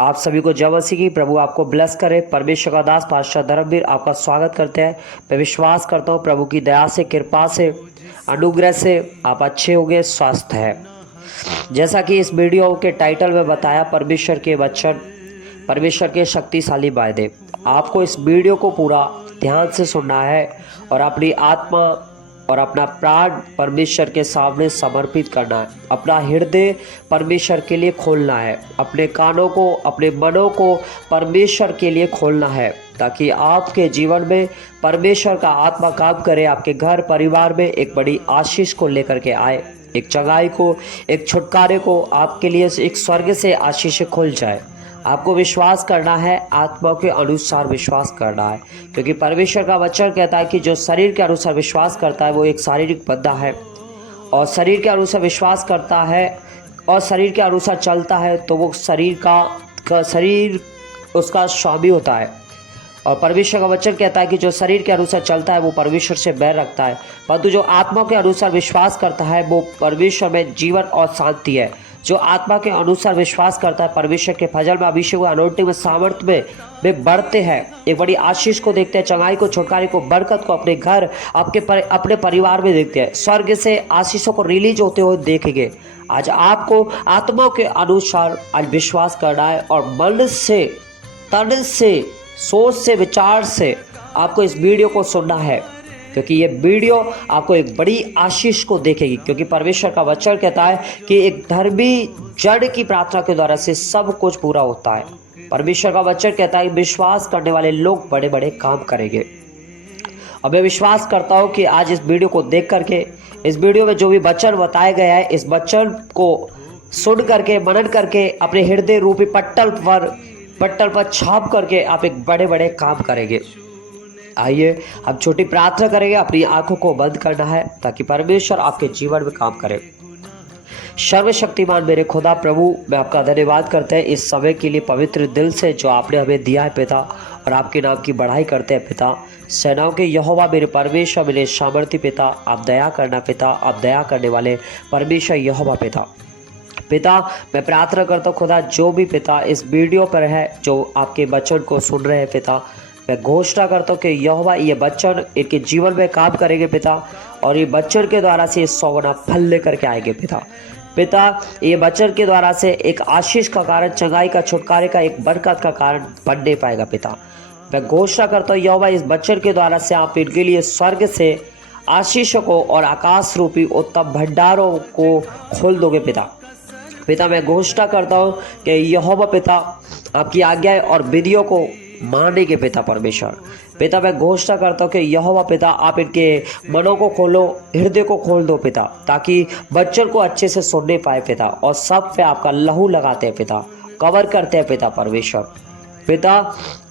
आप सभी को जय मसीह की। प्रभु आपको ब्लेस करे। परमेश्वर का दास पास्टर धर्मवीर आपका स्वागत करते हैं। मैं विश्वास करता हूँ प्रभु की दया से, कृपा से, अनुग्रह से आप अच्छे होंगे, स्वस्थ है। जैसा कि इस वीडियो के टाइटल में बताया, परमेश्वर के वचन, परमेश्वर के शक्तिशाली वायदे। आपको इस वीडियो को पूरा ध्यान से सुनना है और अपनी आत्मा और अपना प्राण परमेश्वर के सामने समर्पित करना है। अपना हृदय परमेश्वर के लिए खोलना है। अपने कानों को, अपने मनों को परमेश्वर के लिए खोलना है, ताकि आपके जीवन में परमेश्वर का आत्मा काम करे। आपके घर परिवार में एक बड़ी आशीष को लेकर के आए, एक चंगाई को, एक छुटकारे को आपके लिए एक स्वर्ग से आशीष खुल जाए। आपको विश्वास करना है, आत्मा के अनुसार विश्वास करना है, क्योंकि परमेश्वर का वचन कहता है कि जो शरीर के अनुसार विश्वास करता है वो एक शारीरिक बंधा है, और शरीर के अनुसार विश्वास करता है और शरीर के अनुसार चलता है तो वो शरीर उसका स्वामी होता है। और परमेश्वर का वचन कहता है कि जो शरीर के अनुसार चलता है वो परमेश्वर से बैर रखता है, परंतु जो आत्मा के अनुसार विश्वास करता है वो परमेश्वर में जीवन और शांति है। जो आत्मा के अनुसार विश्वास करता है, परमेश्वर के फजल में, अभिषेक में, अनोटिंग में, सामर्थ्य में बढ़ते हैं। एक बड़ी आशीष को देखते हैं, चंगाई को, छुटकारे को, बरकत को अपने घर, अपने परिवार में देखते हैं। स्वर्ग से आशीषों को रिलीज होते हुए देखेंगे। आज आपको आत्मा के अनुसार आज विश्वास करना है और मन से, तन से, सोच से, विचार से आपको इस वीडियो को सुनना है, क्योंकि ये वीडियो आपको एक बड़ी आशीष को देखेगी। क्योंकि परमेश्वर का वचन कहता है कि एक धर्मी जड़ की प्रार्थना के द्वारा से सब कुछ पूरा होता है। परमेश्वर का वचन कहता है कि विश्वास करने वाले लोग बड़े बड़े काम करेंगे। और मैं विश्वास करता हूँ कि आज इस वीडियो को देख करके, इस वीडियो में जो भी वचन बताया गया है, इस वचन को सुन करके, मनन करके, अपने हृदय रूपी पट्टल पर छाप करके आप एक बड़े बड़े काम करेंगे। आइए हम छोटी प्रार्थना करेंगे। अपनी आंखों को बंद करना है ताकि परमेश्वर आपके जीवन में काम करे। सर्वशक्तिमान मेरे खुदा प्रभु, मैं आपका धन्यवाद करते हैं इस समय के लिए, पवित्र दिल से जो आपने हमें दिया है पिता, और आपके नाम की बढ़ाई करते हैं पिता। सेनाओं के यहोवा मेरे परमेश्वर, मेरे सामर्थी पिता, आप दया करना पिता, आप दया करने वाले परमेश्वर यहोवा पिता, मैं प्रार्थना करता हूँ खुदा, जो भी पिता इस वीडियो पर है, जो आपके वचन को सुन रहे हैं पिता, मैं घोषणा करता हूँ कि यहोवा ये वचन इनके जीवन में काम करेंगे पिता, और ये वचन के द्वारा से 100 गुना फल लेकर के आएंगे पिता, ये वचन के द्वारा से एक आशीष का कारण, चंगाई का, छुटकारे का, एक बरकत का कारण बनने पाएगा पिता। मैं घोषणा करता हूँ यहोवा इस वचन के द्वारा से आप इनके लिए स्वर्ग से आशीषों को और आकाश रूपी उत्तम भंडारों को खोल दोगे पिता, मैं घोषणा करता हूँ कि यहोवा पिता आपकी आज्ञाएं और विधियों को मानेंगे पिता परमेश्वर। पिता मैं घोषणा करता हूँ कि यहोवा पिता आप इनके मनों को खोलो, हृदय को खोल दो पिता, ताकि बच्चों को अच्छे से सुनने पाए पिता, और सब पे आपका लहू लगाते हैं पिता, कवर करते हैं पिता परमेश्वर। पिता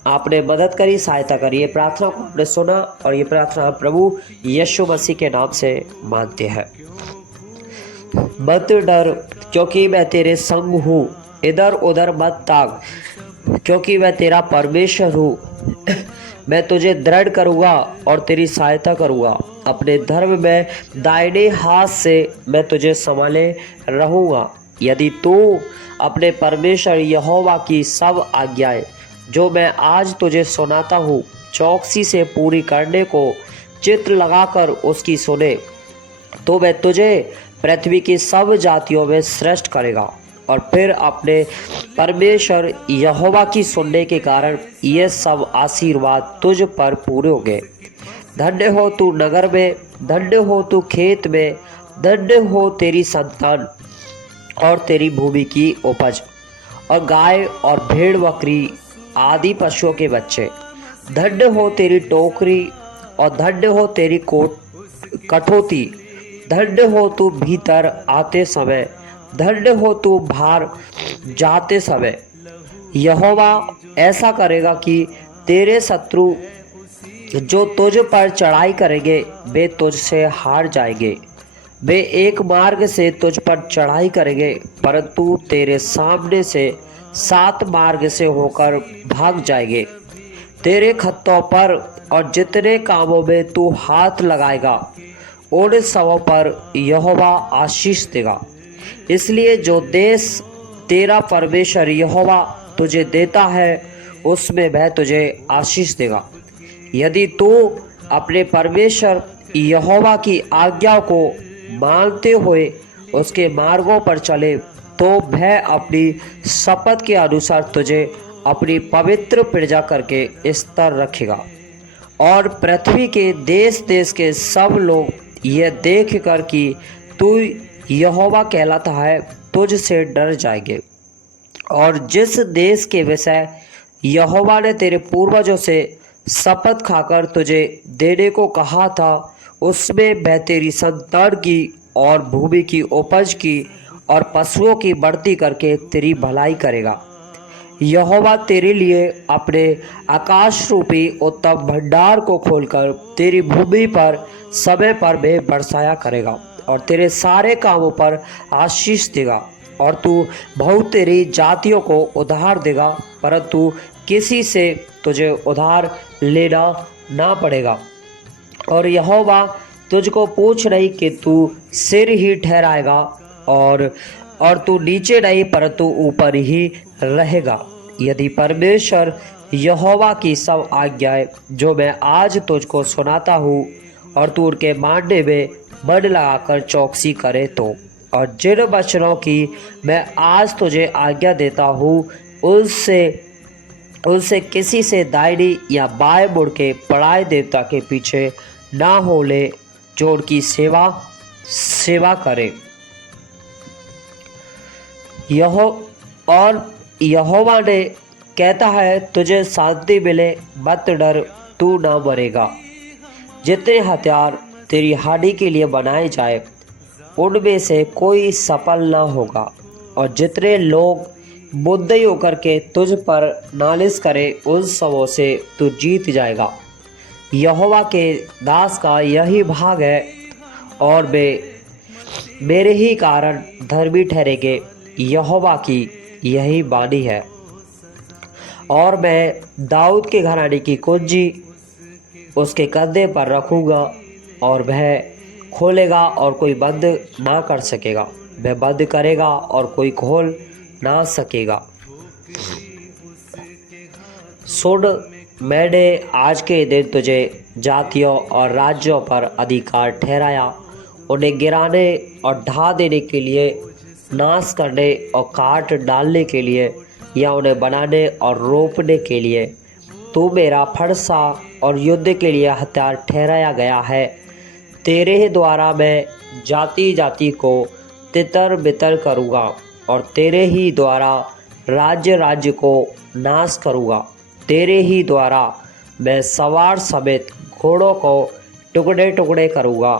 आपने मदद करी, सहायता करी, ये प्रार्थना को आपने सुना, और ये प्रार्थना प्रभु यीशु मसीह के नाम से मांगते हैं। मत डर क्योंकि मैं तेरे संग हूँ, इधर उधर मत ताक क्योंकि मैं तेरा परमेश्वर हूँ। मैं तुझे दृढ़ करूँगा और तेरी सहायता करूँगा, अपने धर्म में दाहिने हाथ से मैं तुझे संभाले रहूँगा। यदि तू अपने परमेश्वर यहोवा की सब आज्ञाएं जो मैं आज तुझे सुनाता हूँ चौकसी से पूरी करने को चित्र लगाकर उसकी सुने, तो मैं तुझे पृथ्वी की सब जातियों में श्रेष्ठ करेगा। और फिर अपने परमेश्वर यहोवा की सुनने के कारण ये सब आशीर्वाद तुझ पर पूरे होंगे। धन्य हो तू नगर में, धन्य हो तू खेत में, धन्य हो तेरी संतान और तेरी भूमि की उपज, और गाय और भेड़ बकरी आदि पशुओं के बच्चे। धन्य हो तेरी टोकरी और धन्य हो तेरी कठौती। धन्य हो तू भीतर आते समय, धन्य हो तू बाहर जाते समय। यहोवा ऐसा करेगा कि तेरे शत्रु जो तुझ पर चढ़ाई करेंगे वे तुझसे हार जाएंगे। वे एक मार्ग से तुझ पर चढ़ाई करेंगे, परंतु तेरे सामने से 7 मार्ग से होकर भाग जाएंगे। तेरे खत्तों पर और जितने कामों में तू हाथ लगाएगा उन सबों पर यहोवा आशीष देगा। इसलिए जो देश तेरा परमेश्वर यहोवा तुझे देता है उसमें वह तुझे आशीष देगा। यदि तू अपने परमेश्वर यहोवा की आज्ञा को मानते हुए उसके मार्गों पर चले तो वह अपनी शपथ के अनुसार तुझे अपनी पवित्र प्रजा करके स्थिर रखेगा। और पृथ्वी के देश देश के सब लोग यह देख कर कि तू यहोवा कहलाता है तुझसे डर जाएंगे। और जिस देश के विषय यहोवा ने तेरे पूर्वजों से शपथ खाकर तुझे देने को कहा था उसमें वह तेरी संतान की और भूमि की उपज की और पशुओं की बढ़ती करके तेरी भलाई करेगा। यहोवा तेरे लिए अपने आकाश रूपी उत्तम भंडार को खोलकर तेरी भूमि पर समय पर वे बरसाया करेगा और तेरे सारे कामों पर आशीष देगा। और तू बहुत तेरी जातियों को उधार देगा परंतु किसी से तुझे उधार लेना ना पड़ेगा। और यहोवा तुझको पूछ नहीं कि तू सिर ही ठहराएगा और तू नीचे नहीं परंतु ऊपर ही रहेगा। यदि परमेश्वर यहोवा की सब आज्ञाएं जो मैं आज तुझको सुनाता हूँ और तू उनके मानने में मन लगाकर चौकसी करे तो, और जिन वचनों की मैं आज तुझे आज्ञा देता हूँ उनसे किसी से दाहिनी या बाएं मुड़ के पराए देवता के पीछे ना हो ले जो उनकी सेवा करे। यहोवा ने कहता है तुझे शांति मिले मत डर तू ना मरेगा। जितने हथियार तेरी हानि के लिए बनाए जाए उनमें से कोई सफल ना होगा। और जितने लोग मुद्दई होकर के तुझ पर नालिश करे उन सबों से तू जीत जाएगा। यहोवा के दास का यही भाग है और वे मेरे ही कारण धर्मी ठहरेंगे। यहोवा की यही वाणी है। और मैं दाऊद के घराने की कुंजी उसके कंधे पर रखूँगा और वह खोलेगा और कोई बंद ना कर सकेगा, वह बंद करेगा और कोई खोल ना सकेगा। सुन, मैंने आज के दिन तुझे जातियों और राज्यों पर अधिकार ठहराया, उन्हें गिराने और ढा देने के लिए, नाश करने और काट डालने के लिए या उन्हें बनाने और रोपने के लिए। तू मेरा फरसा और युद्ध के लिए हथियार ठहराया गया है। तेरे ही द्वारा मैं जाति जाति को तितर बितर करूँगा और तेरे ही द्वारा राज्य राज्य को नाश करूँगा। तेरे ही द्वारा मैं सवार समेत घोड़ों को टुकड़े टुकड़े करूँगा।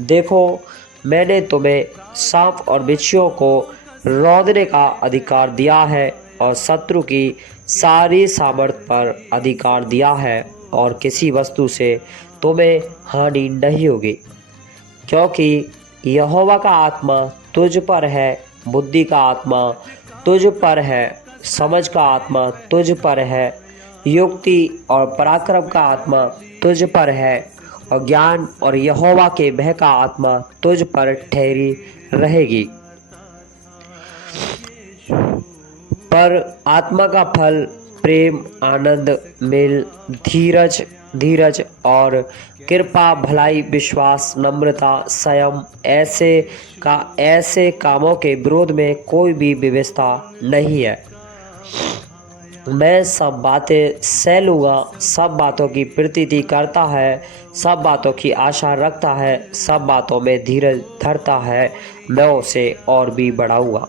देखो, मैंने तुम्हें सांप और बिच्छुओं को रौंदने का अधिकार दिया है और शत्रु की सारी सामर्थ पर अधिकार दिया है और किसी वस्तु से तुम्हें हानि नहीं होगी। क्योंकि यहोवा का आत्मा तुझ पर है, बुद्धि का आत्मा तुझ पर है, समझ का आत्मा तुझ पर है, युक्ति और पराक्रम का आत्मा तुझ पर है और ज्ञान और यहोवा के भय का आत्मा तुझ पर ठहरी रहेगी। पर आत्मा का फल प्रेम, आनंद, मेल, धीरज और कृपा, भलाई, विश्वास, नम्रता, संयम, ऐसे कामों के विरोध में कोई भी व्यवस्था नहीं है। मैं सब बातें सह लूँगा, सब बातों की प्रतीति करता है, सब बातों की आशा रखता है, सब बातों में धीरज धरता है, मैं उसे और भी बढ़ाऊँगा।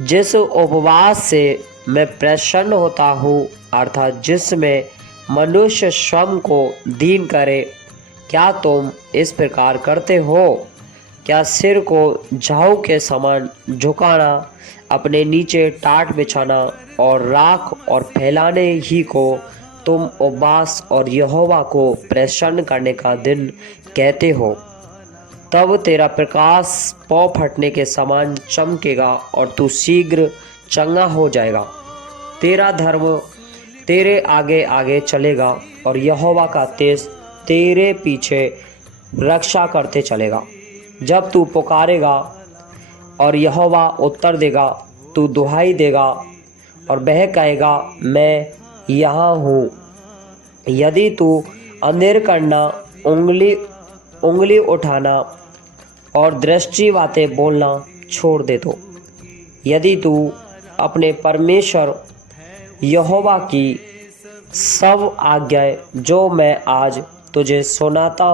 जिस उपवास से मैं प्रसन्न होता हूँ अर्थात जिसमें मनुष्य श्रम को दीन करे, क्या तुम इस प्रकार करते हो? क्या सिर को झाऊ के समान झुकाना, अपने नीचे टाट बिछाना और राख और फैलाने ही को तुम उपवास और यहोवा को प्रसन्न करने का दिन कहते हो? तब तेरा प्रकाश पौ फटने के समान चमकेगा और तू शीघ्र चंगा हो जाएगा। तेरा धर्म तेरे आगे आगे चलेगा और यहोवा का तेज तेरे पीछे रक्षा करते चलेगा। जब तू पुकारेगा और यहोवा उत्तर देगा, तू दुहाई देगा और वह कहेगा, मैं यहाँ हूँ। यदि तू अंधेर करना, उंगली उंगली उठाना और दृष्टि बातें बोलना छोड़ दे दो, यदि तू अपने परमेश्वर यहोवा की सब आज्ञाएं जो मैं आज तुझे सुनाता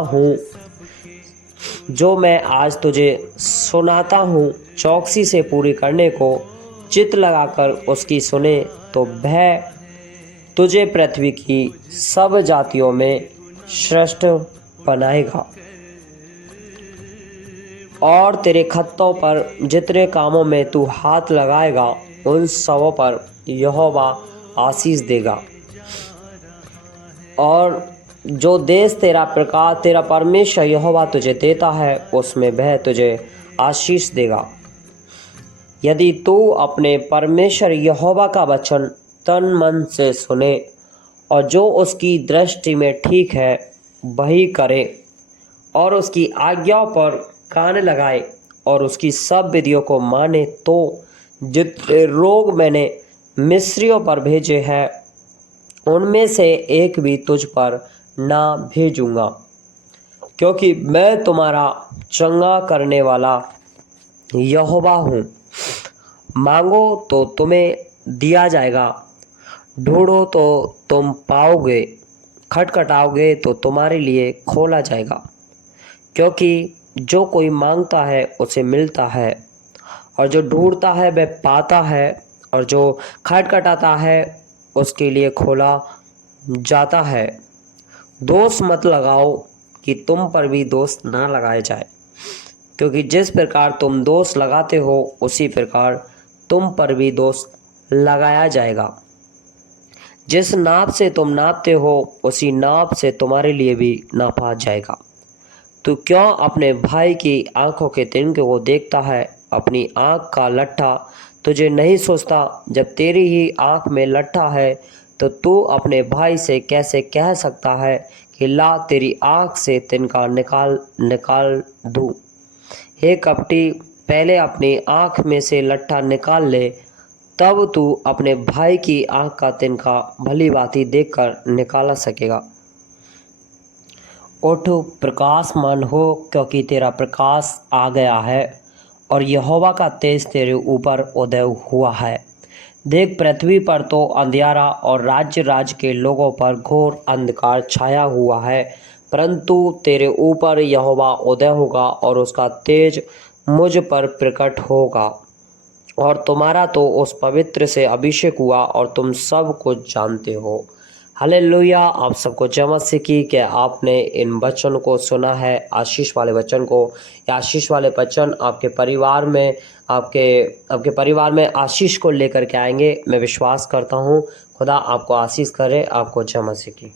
हूँ चौकसी से पूरी करने को चित्त लगाकर उसकी सुने, तो वह तुझे पृथ्वी की सब जातियों में श्रेष्ठ बनाएगा और तेरे खत्तों पर जितने कामों में तू हाथ लगाएगा उन सबों पर यहोवा आशीष देगा। और जो देश तेरा परमेश्वर यहोवा तुझे देता है उसमें वह तुझे आशीष देगा, यदि तू अपने परमेश्वर यहोवा का वचन तन मन से सुने और जो उसकी दृष्टि में ठीक है वही करे और उसकी आज्ञाओं पर कान लगाए और उसकी सब विधियों को माने, तो जितने रोग मैंने मिस्रियों पर भेजे हैं उनमें से एक भी तुझ पर ना भेजूंगा, क्योंकि मैं तुम्हारा चंगा करने वाला यहोवा हूँ। मांगो तो तुम्हें दिया जाएगा, ढूंढो तो तुम पाओगे, खटखटाओगे तो तुम्हारे लिए खोला जाएगा। क्योंकि जो कोई मांगता है उसे मिलता है और जो ढूंढता है वह पाता है और जो खटखटाता है उसके लिए खोला जाता है। दोष मत लगाओ कि तुम पर भी दोष ना लगाया जाए, क्योंकि जिस प्रकार तुम दोष लगाते हो उसी प्रकार तुम पर भी दोष लगाया जाएगा। जिस नाप से तुम नापते हो उसी नाप से तुम्हारे लिए भी नापा जाएगा। तू क्यों अपने भाई की आंखों के तिनके को देखता है, अपनी आंख का लट्ठा तुझे नहीं सोचता? जब तेरी ही आंख में लट्ठा है तो तू अपने भाई से कैसे कह सकता है कि ला तेरी आंख से तिनका निकाल दूं? हे कपटी, पहले अपनी आंख में से लट्ठा निकाल ले, तब तू अपने भाई की आंख का तिनका भली भांति देखकर निकाला सकेगा। उठ, प्रकाशमान हो, क्योंकि तेरा प्रकाश आ गया है और यहोवा का तेज तेरे ऊपर उदय हुआ है। देख, पृथ्वी पर तो अंधियारा और राज्य के लोगों पर घोर अंधकार छाया हुआ है, परंतु तेरे ऊपर यहोवा उदय होगा और उसका तेज मुझ पर प्रकट होगा। और तुम्हारा तो उस पवित्र से अभिषेक हुआ और तुम सब कुछ जानते हो। हालेलुया। आप सबको जय मसीह की कि आपने इन वचनों को सुना है, आशीष वाले वचन को। या आशीष वाले वचन आपके परिवार में आशीष को लेकर के आएंगे, मैं विश्वास करता हूँ। खुदा आपको आशीष करे। आपको जय मसीह की।